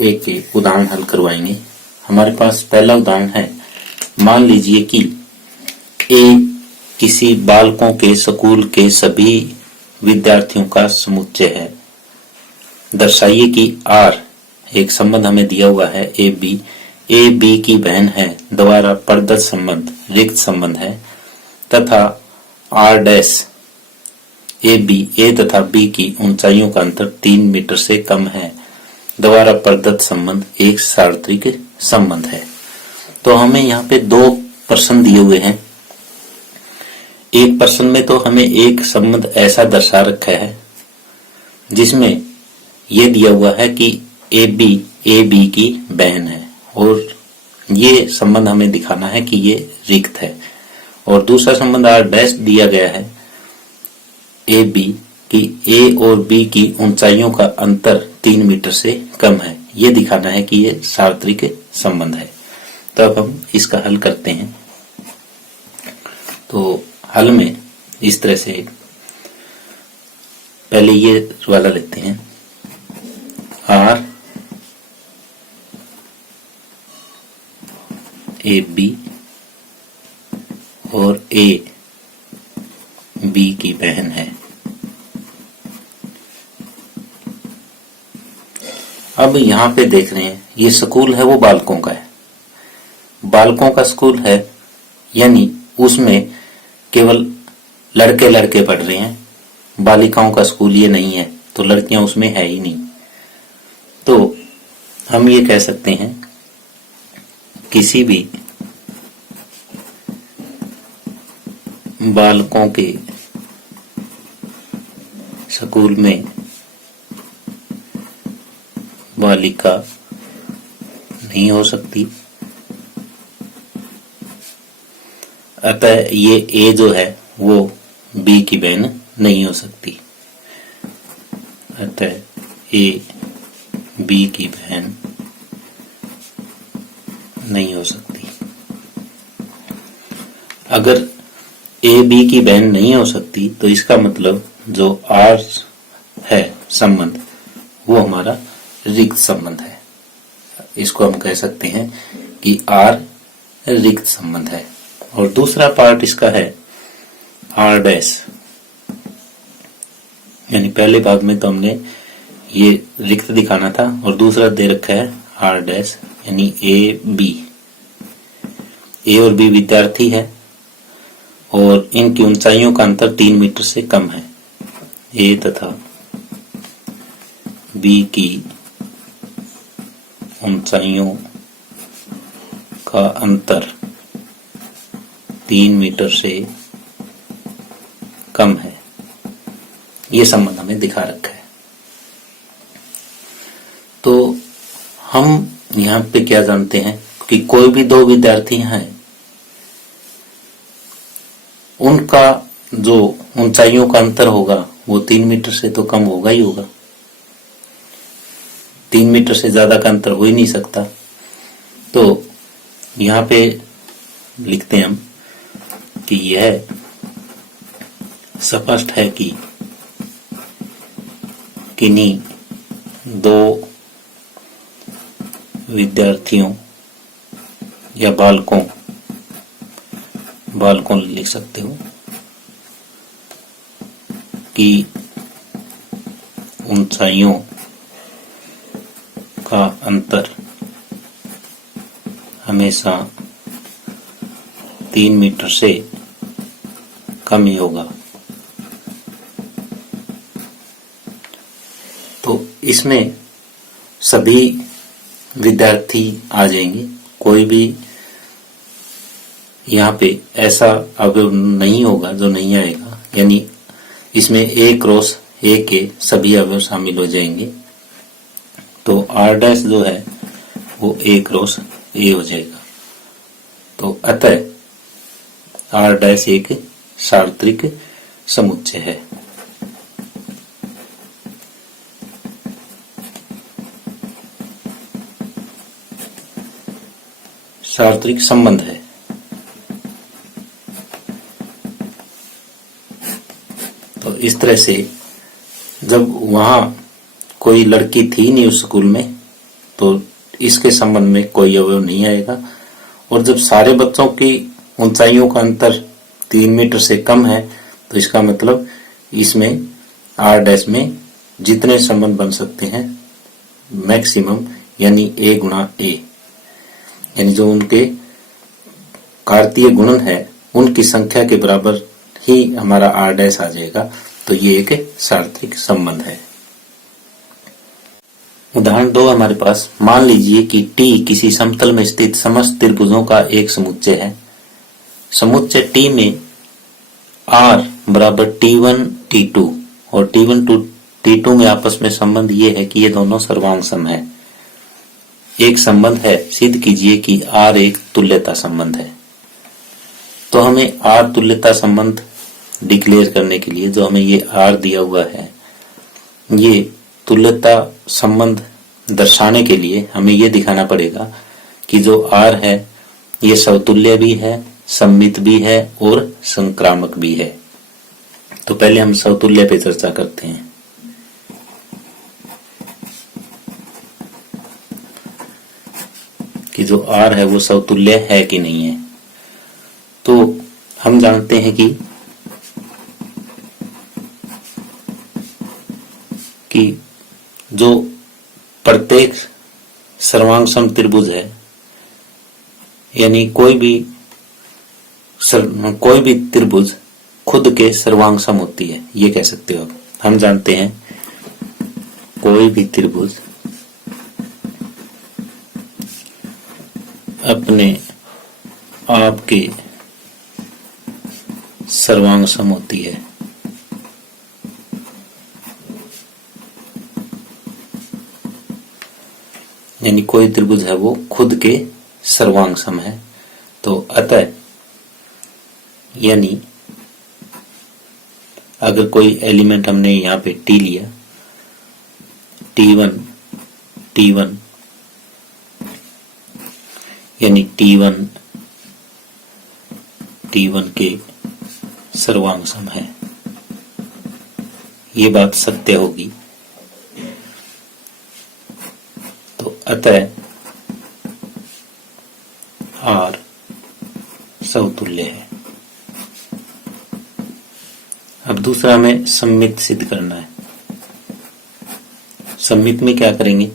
एक उदाहरण हल करवाएंगे। हमारे पास पहला उदाहरण है, मान लीजिए कि ए किसी बालकों के स्कूल के सभी विद्यार्थियों का समुच्चय है। दर्शाइए कि आर एक संबंध हमें दिया हुआ है ए बी की बहन है, द्वारा प्रदत्त संबंध रिक्त संबंध है, तथा आर डैश ए तथा बी की ऊंचाइयों का अंतर 3 मीटर से कम है, द्वारा प्रदत्त संबंध एक सार्वत्रिक संबंध है। तो हमें यहाँ पे 2 प्रश्न दिए हुए हैं। एक प्रश्न में तो हमें एक संबंध ऐसा दर्शा रखा है जिसमें यह दिया हुआ है कि ए बी की बहन है, और ये संबंध हमें दिखाना है कि ये रिक्त है। और दूसरा संबंध आर डैश दिया गया है ए बी कि ए और बी की ऊंचाइयों का अंतर 3 मीटर से कम है, ये दिखाना है कि ये सार्वत्रिक संबंध है। तो अब हम इसका हल करते हैं। तो हल में इस तरह से पहले ये वाला लेते हैं, आर ए बी और ए बी की बहन है। अब यहाँ पे देख रहे हैं, ये स्कूल है वो बालकों का है। बालकों का स्कूल है यानी उसमें केवल लड़के पढ़ रहे हैं, बालिकाओं का स्कूल ये नहीं है, तो लड़कियां उसमें है ही नहीं। तो हम ये कह सकते हैं किसी भी बालकों के स्कूल में बालिका नहीं हो सकती, अतः ये ए जो है वो बी की बहन नहीं हो सकती, अतः ए बी की बहन नहीं हो सकती। अगर ए बी की बहन नहीं हो सकती तो इसका मतलब जो आर है संबंध वो हमारा रिक्त संबंध है। इसको हम कह सकते हैं कि आर रिक्त संबंध है। और दूसरा पार्ट इसका है आर डैश, यानी पहले भाग में तो हमने ये रिक्त दिखाना था, और दूसरा दे रखा है आर डैश यानी ए और बी विद्यार्थी है और इनकी ऊंचाइयों का अंतर 3 मीटर से कम है। ए तथा बी की ऊंचाइयों का अंतर 3 मीटर से कम है, ये संबंध हमें दिखा रखा है। तो हम यहाँ पे क्या जानते हैं कि कोई भी 2 विद्यार्थी हैं, उनका जो ऊंचाइयों का अंतर होगा वो 3 मीटर से तो कम होगा ही होगा। 3 मीटर से ज्यादा का अंतर हो ही नहीं सकता। तो यहाँ पे लिखते हैं हम कि यह स्पष्ट है कि किन्हीं 2 विद्यार्थियों या बालकों लिख सकते हो कि ऊंचाइयों का अंतर हमेशा 3 मीटर से कम ही होगा। तो इसमें सभी विद्यार्थी आ जाएंगे, कोई भी यहाँ पे ऐसा अवयव नहीं होगा जो नहीं आएगा, यानी इसमें ए क्रॉस ए के सभी अवयव शामिल हो जाएंगे। तो आर डैश जो है वो ए क्रॉस ए हो जाएगा। तो अतः आर डैश एक सार्वत्रिक समुच्चय है। सार्वत्रिक संबंध है। तो इस तरह से जब वहां कोई लड़की थी नहीं उस स्कूल में, तो इसके संबंध में कोई अवयव नहीं आएगा। और जब सारे बच्चों की ऊंचाइयों का अंतर 3 मीटर से कम है तो इसका मतलब इसमें आर डैश में जितने संबंध बन सकते हैं मैक्सिमम यानी a गुणा a, यानी जो उनके कार्तीय गुणन है उनकी संख्या के बराबर ही हमारा आर डैश आ जाएगा। तो ये एक सार्वत्रिक संबंध है। उदाहरण 2 हमारे पास, मान लीजिए कि T किसी समतल में स्थित समस्त त्रिभुजों का एक समुच्चय है। समुच्चय T में R बराबर T1 T2 और T1 T2 में आपस में संबंध ये है कि ये दोनों सर्वांग सम है। एक संबंध है, सिद्ध कीजिए कि R एक तुल्यता संबंध है। तो हमें R तुल्यता संबंध डिक्लेयर करने के लिए जो हमें ये R दिया हुआ है, ये तुल्यता संबंध दर्शाने के लिए हमें ये दिखाना पड़ेगा कि जो R है ये समतुल्य भी है, सममित भी है और संक्रामक भी है। तो पहले हम समतुल्य पे चर्चा करते हैं। कि जो R है वो समतुल्य है कि नहीं है। तो हम जानते हैं कि जो प्रत्येक सर्वांग सम त्रिभुज है, यानी कोई भी त्रिभुज खुद के सर्वांग सम होती है, ये कह सकते हो आप। हम जानते हैं कोई भी त्रिभुज अपने आप के सर्वांग सम होती है। यानी कोई त्रिभुज है वो खुद के सर्वांग सम है। तो अतः यानी अगर कोई एलिमेंट हमने यहाँ पे T लिया, T1 यानी T1 के सर्वांग सम है, ये बात सत्य होगी। तो अतः R समतुल्य है। अब दूसरा हमें सममित सिद्ध करना है। सममित में क्या करेंगे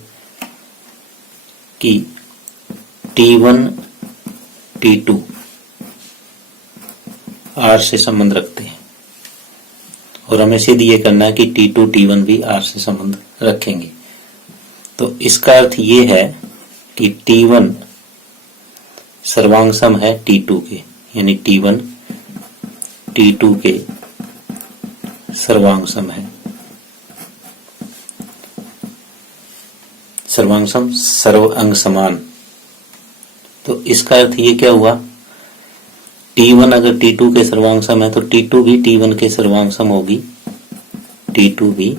कि T1 T2 R से संबंध रखते हैं और हमें सिद्ध ये करना है कि T2 T1 भी R से संबंध रखेंगे। तो इसका अर्थ ये है कि T1 सर्वांग सम है T2 के, यानी T1 T2 के सर्वांग सम है। सर्वांग सम सर्व अंग समान। तो इसका अर्थ ये क्या हुआ, T1 अगर T2 के सर्वांग सम है तो T2 भी T1 के सर्वांग सम होगी, T2 भी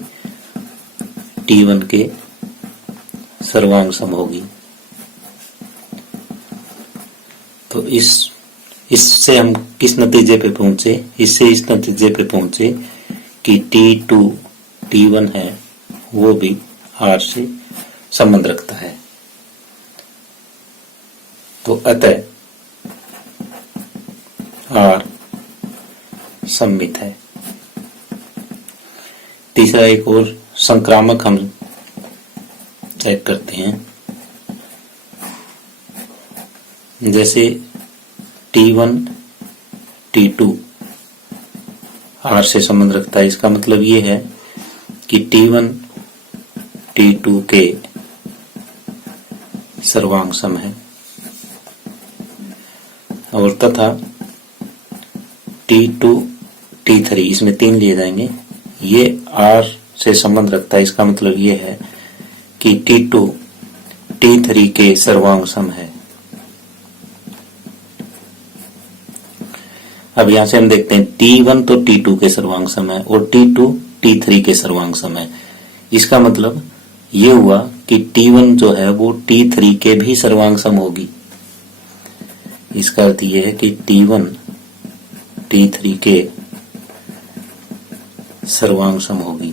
T1 के सर्वांग सम होगी। तो इससे हम किस नतीजे पे पहुंचे, इससे इस नतीजे पे पहुंचे कि T2 T1 है वो भी R से संबंध रखता है। तो अतः R सममित है। तीसरा एक और संक्रामक हम चेक करते हैं। जैसे T1 T2 R से संबंध रखता है, इसका मतलब ये है कि T1 T2 के सर्वांग सम है और तथा T2 T3, इसमें 3 लिए जाएंगे, ये R से संबंध रखता है। इसका मतलब ये है कि T2 T3 के सर्वांग सम है। अब यहां से हम देखते हैं T1 तो T2 के सर्वांग सम है और T2 T3 के सर्वांग सम है। इसका मतलब ये हुआ कि T1 जो है वो T3 के भी सर्वांग सम होगी। इसका अर्थ ये है कि T1 T3 के सर्वांग सम होगी।